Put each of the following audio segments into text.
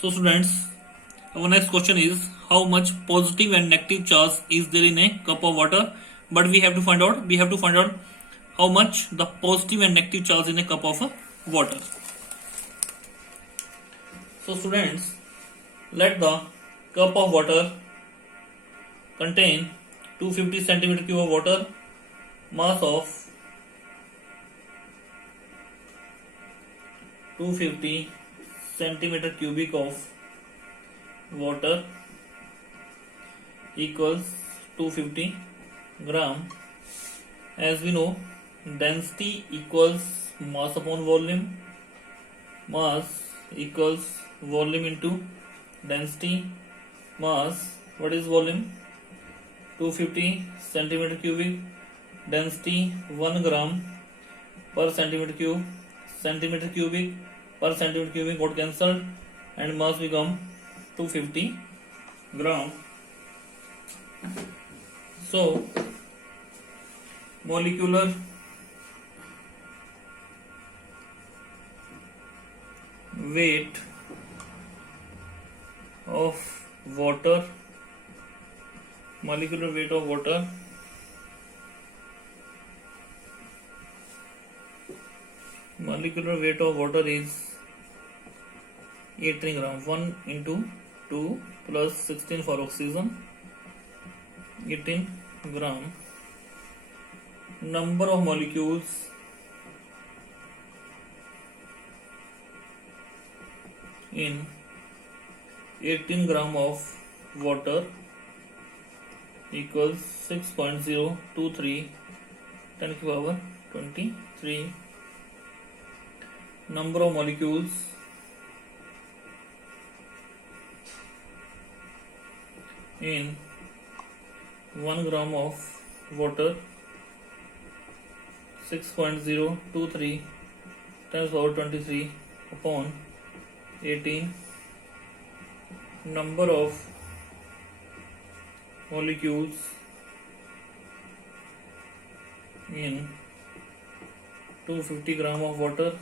So students, our next question is how much positive and negative charge is there in a cup of water? But we have to find out how much the positive and negative charge in a cup of water. So students, let the cup of water contain 250 centimeter cube of water, mass of 250 centimeter cubic of water equals 250 gram. As we know, density equals mass upon volume. Mass equals volume into density. Mass, what is volume? 250 centimeter cubic. Density 1 gram per centimeter cube. Centimeter cubic per centimeter cubic got cancelled and mass become 250 gram. So molecular weight of water, molecular weight of water is 18 gram. 1 into 2 plus 16 for oxygen, 18 gram. Number of molecules in 18 gram of water equals 6.023 10 to the power 23. Number of molecules in 1 gram of water 6.023 times power 23 upon 18. Number of molecules in 250 gram of water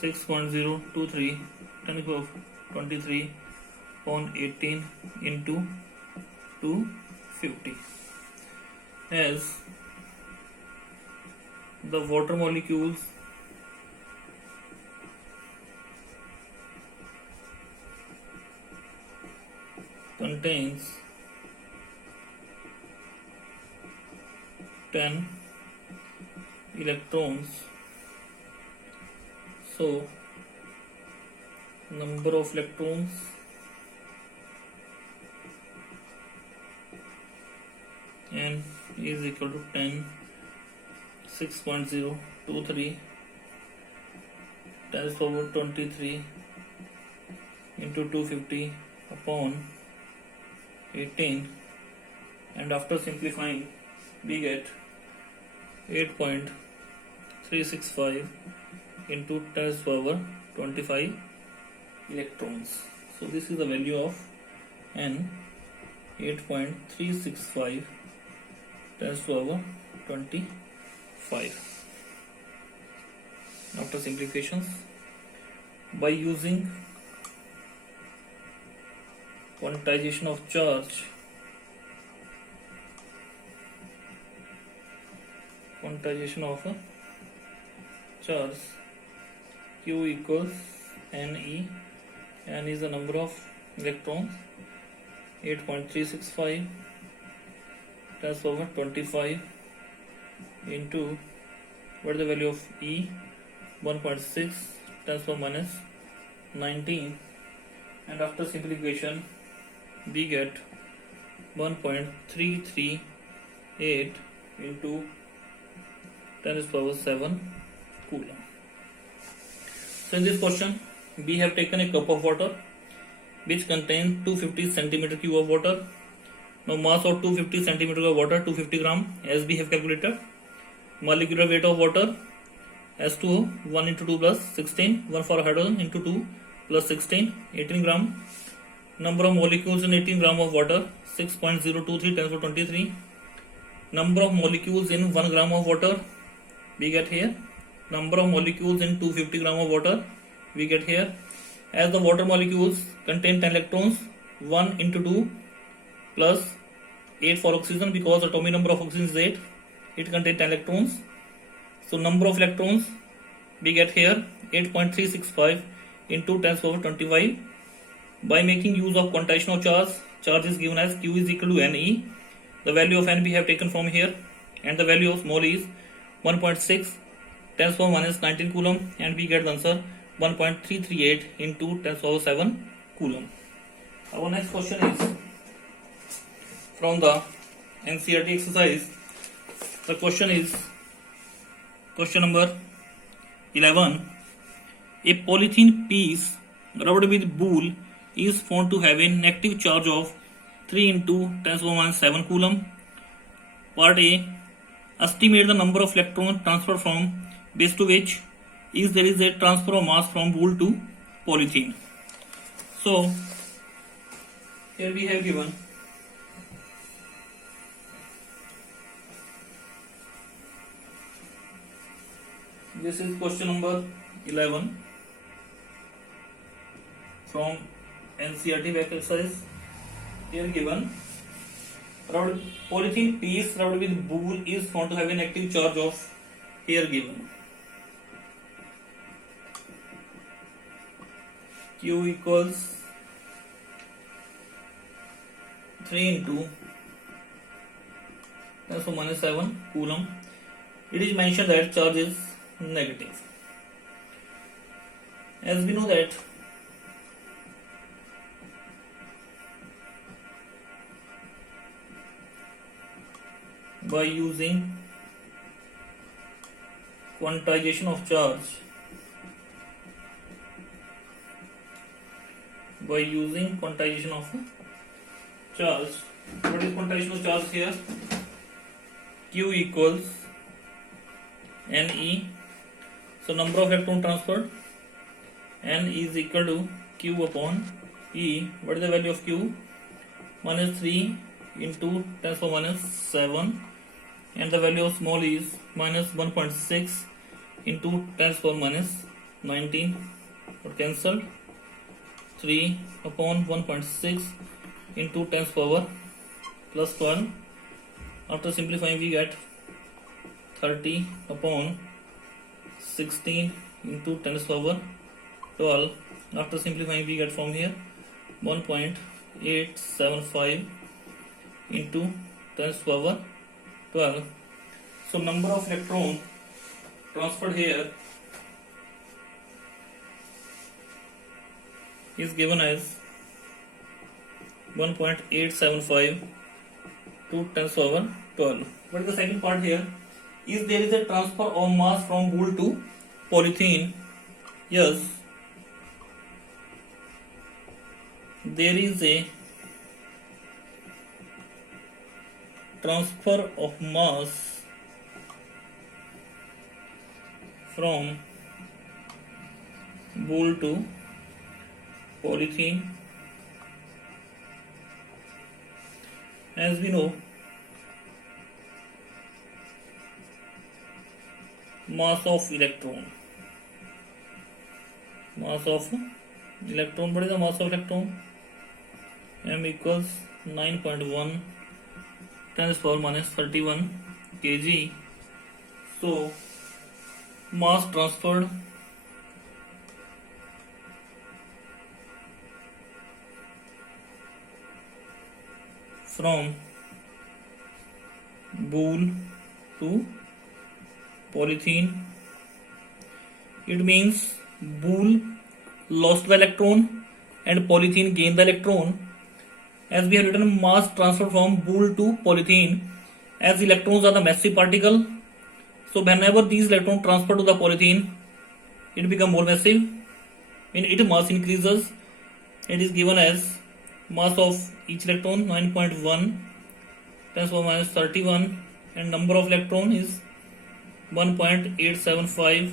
6.023 10 to the power 23 upon 18 into 250. As the water molecules contains 10 electrons, so number of electrons n is equal to 10. 6.023 times power 23 into 250 upon 18, and after simplifying we get 8.365 into 10 power 25 electrons. So this is the value of n, 8.365 10 power 25. After simplifications, by using quantization of charge, Q equals Ne. N is the number of electrons, 8.365 10 power 25 into, what is the value of E? 1.6 10 power minus 19, and after simplification we get 1.338 into 10 power 7 coulomb. So in this question we have taken a cup of water which contains 250 centimeter cube of water. Now mass of 250 centimeter of water 250 gram, as we have calculated. Molecular weight of water H2O 1 into 2 plus 16, 1 for hydrogen into 2 plus 16, 18 gram. Number of molecules in 18 gram of water 6.023 10 to the power 23. Number of molecules in 1 gram of water we get here number of molecules in 250 gram of water, we get here. As the water molecules contain 10 electrons, 1 into 2 plus 8 for oxygen, because atomic number of oxygen is 8, it contains 10 electrons. So number of electrons we get here 8.365 into 10 to the power 25. By making use of quantization of charge is given as Q is equal to Ne. The value of N we have taken from here, and the value of small e is 1.6 10 to the power minus 19 coulomb, and we get the answer 1.338 into 10 to the power 7 coulomb. Our next question is from the NCERT exercise. The question is question number 11. A polythene piece rubbed with wool is found to have a negative charge of 3 into 10 to the power minus 7 coulomb. Part A. Estimate the number of electrons transferred from base to which is there is a transfer of mass from wool to polythene. So here we have given this is question number 11 from NCERT exercise. Here given polythene piece rubbed with wool is found to have a negative charge of, here given Q equals 3 into 10 to the power minus 7 coulomb. It is mentioned that charge is negative. As we know that by using quantization of charge, what is quantization of charge here? Q equals Ne. So number of electron transferred, N is equal to Q upon E. What is the value of Q? Minus 3 into 10 to the power minus 7, and the value of small e is minus 1.6 into 10 to the power minus 19. Or cancelled. 3 upon 1.6 into 10 to the power plus 12. After simplifying we get 30 upon 16 into 10 to the power 12. After simplifying we get from here 1.875 into 10 to the power 12. So number of electrons transferred here is given as 1.875 to 10 to the power 12. What is the second part here? Is there is a transfer of mass from wool to polythene? Yes, there is a transfer of mass from wool to polythene. As we know, mass of electron. What is the mass of electron? M equals 9.1 10 to the power minus 31 kg. So mass transferred from wool to polythene, it means wool lost the electron and polythene gained the electron. As we have written, mass transfer from wool to polythene, as electrons are the massive particle, so whenever these electrons transfer to the polythene, it becomes more massive. When its mass increases, it is given as mass of each electron 9.1 10 to the power minus 31, and number of electron is 1.875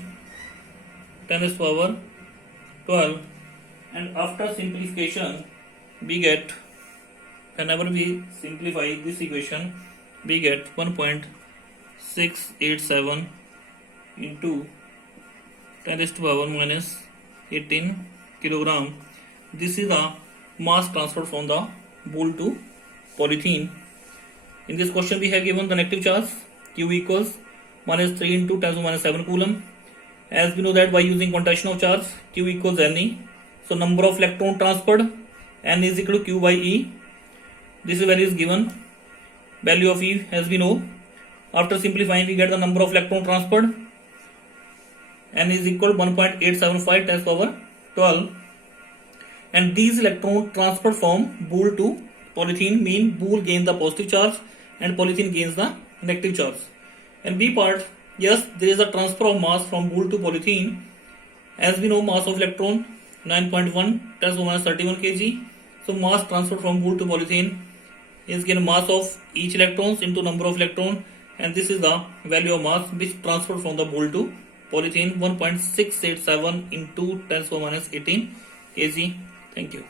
10 to the power 12. And after simplification we get, whenever we simplify this equation, we get 1.687 into 10 raised to power minus 18 kilogram. This is the mass transferred from the boule to polythene. In this question we have given the negative charge Q equals minus 3 into 10 to the minus 7 coulomb. As we know that by using quantization of charge, Q equals Ne. So number of electron transferred, N is equal to Q by E. This value is given. Value of E as we know. After simplifying, we get the number of electron transferred. N is equal to 1.875 times power 12. And these electrons transferred from boule to polythene mean boule gains the positive charge and polythene gains the negative charge. And B part, yes, there is a transfer of mass from boule to polythene. As we know, mass of electron 9.1 10 to the minus 31 kg. So mass transferred from boule to polythene is given mass of each electrons into number of electron, and this is the value of mass which transferred from the boule to polythene 1.687 into 10 to the minus 18 kg. Thank you.